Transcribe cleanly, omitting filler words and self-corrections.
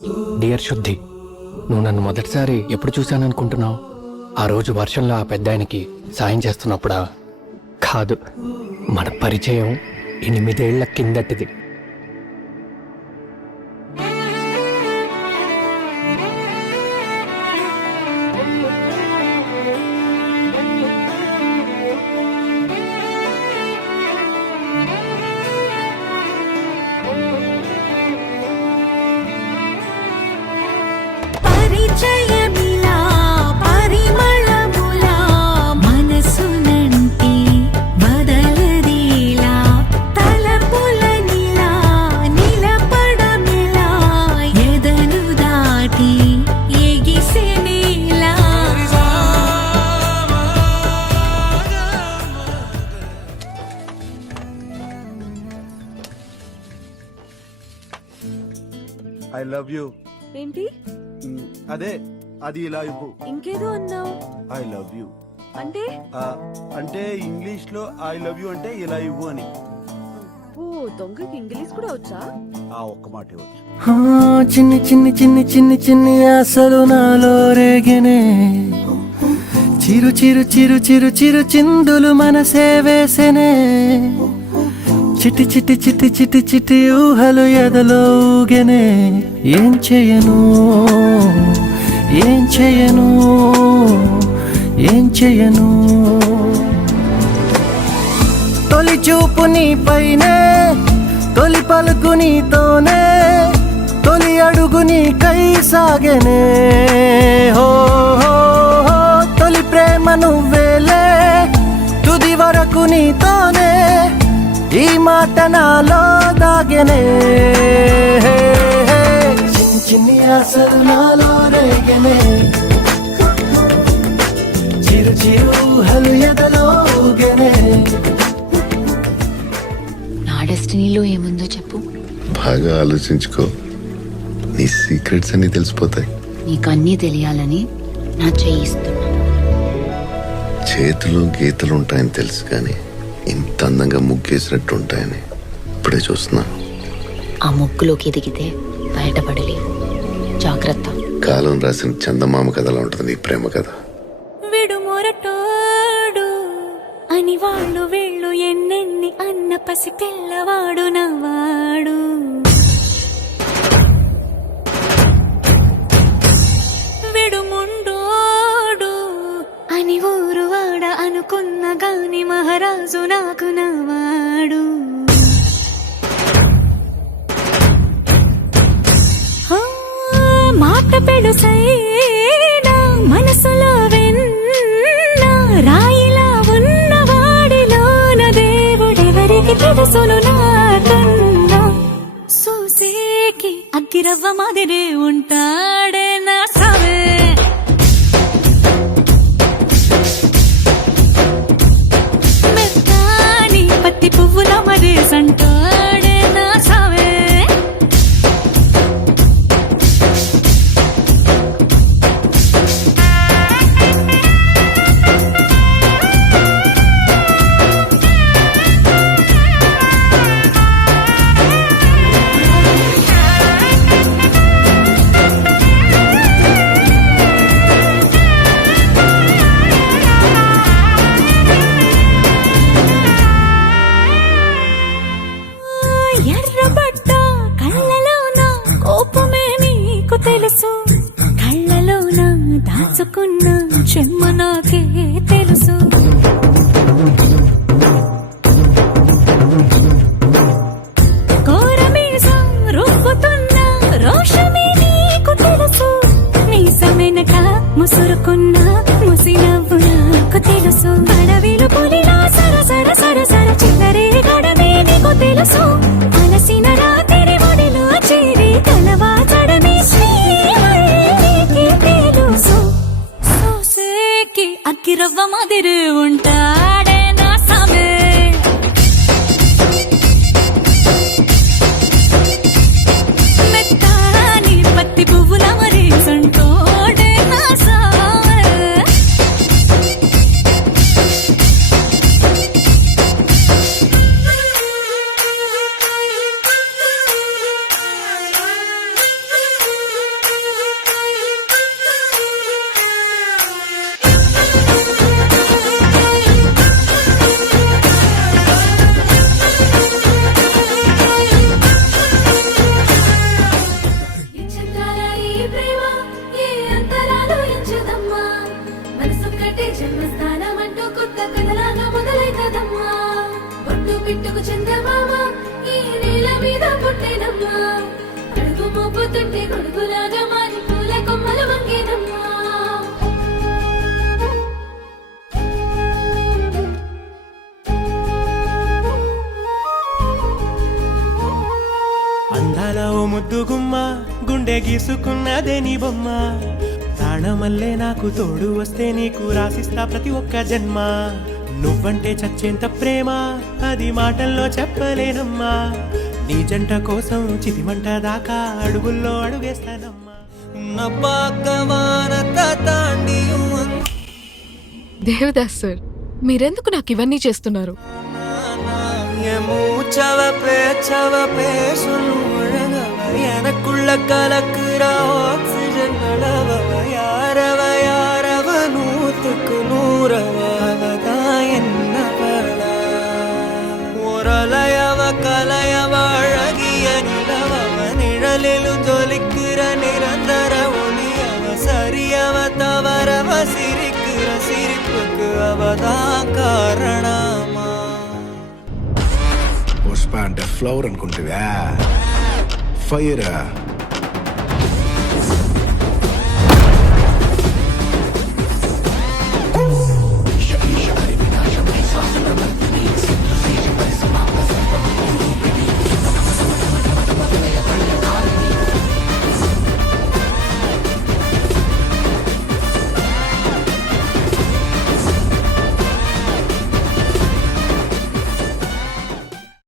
Dear శుద్ధి, నువ్వు నన్ను మొదటిసారి ఎప్పుడు చూశాననుకుంటున్నావు? ఆ రోజు వర్షంలో ఆ పెద్దాయనకి సాయం చేస్తున్నప్పుడా? కాదు, మన పరిచయం 8 ఏళ్ల కిందటిది. I love you. ఏంటి? అదే అది ఇలా ఇవ్వు. ఇంకేదో అన్నావు. ఐ లవ్ యూ అంటే అంటే ఇంగ్లీష్ లో ఐ లవ్ యూ అంటే ఇలా ఇవ్వు అని. ఓ, దొంగకి ఇంగ్లీష్ కూడా వచ్చా? ఆ ఒక్క మాట వచ్చు. చిన్ని చిన్ని చిన్ని చిన్ని చిన్ని ఆశలు నాలో రేగినే, చిరు చిరు చిరు చిరు చిరు చిందులు మనసే వేసెనే, చిటి చిటి చిటి చిటి చిటి ఊహలు ఎదలో ఊగెనే. ఏం చేయను ఏం చేయను ఏం చేయను, తొలి చూపు నీ పైనే, తొలి పలుకు నీతోనే, తొలి అడుగు నీకై సాగెనే. హో హో హో, తొలి ప్రేమ నువ్వేలే, తుది వరకు నీతోనే, ఈ మాట నాలో దాగెనే. చిన్ని చిన్ని ఆశలు నాలో రేగెనే, చిరు చిరు ఊహలు ఎదలో ఊగెనే. నా డెస్టినీలో ఏముందో చెప్పు. బాగా ఆలోచించుకో, నీ సీక్రెట్స్ అన్ని తెలిసిపోతాయి. నీకు అన్నీ తెలియాలని నా చేయిస్తున్నా. చేతిలో గీతలు ఉంటాయని తెలుసు, కానీ ఇంత అందంగా ముగ్గేసినట్టు ఉంటాయని ఇప్పుడే చూస్తున్నా. ఆ ముగ్గులోకి ఎదిగితే బయటపడలేవు. జాగ్రత్త. కాలం రాసిన చందమామ కథలా ఉంటుంది నీ ప్రేమ కథ. విడుమొరటోడు అని వాళ్ళు వీళ్ళు ఎన్నెన్ని అన్న పసి పిల్లవాడు నవ్వాడు. విడుముండోడు అని ఊరు వాడ అనుకున్న గాని మహారాజు నాకు నవ్వాడు. మాట పెడుసైనా మనసులో వెన్న, రాయిలా ఉన్నవాడిలోన దేవుడెవరికి తెలుసును నాకన్నా. సూసేకి అగ్గిరవ్వ మాదిరే ఉంటాడే నా సావే. మెత్తాని పత్తి పువ్వుల మరేసంటాడే నా సావే. ఎర్రబడ్డ కళ్ళలోన కోపమే నీకు తెలుసు, కళ్ళలోన దాచుకున్న చెమ్మ నాకే తెలుసు. కోరమీసం రుబ్బుతున్న రోషమే నీకు తెలుసు, మీసమెనక ముసురుకున్న ముసినవ్వు నాకు తెలుసు. అడవిలు పులిలా సర సర సర సర చిల్లరే గడమే నీకు తెలుసు. అలసిన రాత్రి ఒడిలో చేరి కలవాచడమే శ్రీహరికి తెలుసు. సోసేకి అగ్గిరవ్వ మాదిరి ఉంటాడే నా సామే. మెత్తాని పత్తి పువ్వుల మరేసంటోడే నా సామే. గీసుకున్నదే నీ బొమ్మ ప్రాణమల్లే నాకు తోడు వస్తే నీకు రాసిస్తా ప్రతి ఒక్క జన్మ నువ్వంటే చచ్చేంత ప్రేమ అది మాటల్లో చెప్పలేనమ్మా నీ జంట కోసం చితిమంట దాకా అడుగుల్లో అడుగేస్తానమ్మా దేవదాస్ సార్ మీరెందుకు నాకు ఇవన్నీ చేస్తున్నారు எனக்குள்ள கலக்குற ஆக்சிஜன் அளவ யாரவ யாரவ 100க்கு 100 என்ன பரலா ஒரலையவ கலையவ அழகிய நிலவ நிழலிலும் ஜொலிக்கிற நிரந்தர ஒளியவ சரியவ தவறவ சிரிக்கிற சிரிப்புக்கு அவதான் காரணமா పుష్ప అంటే ఫ్లవర్ అనుకుంటువా ఫైర్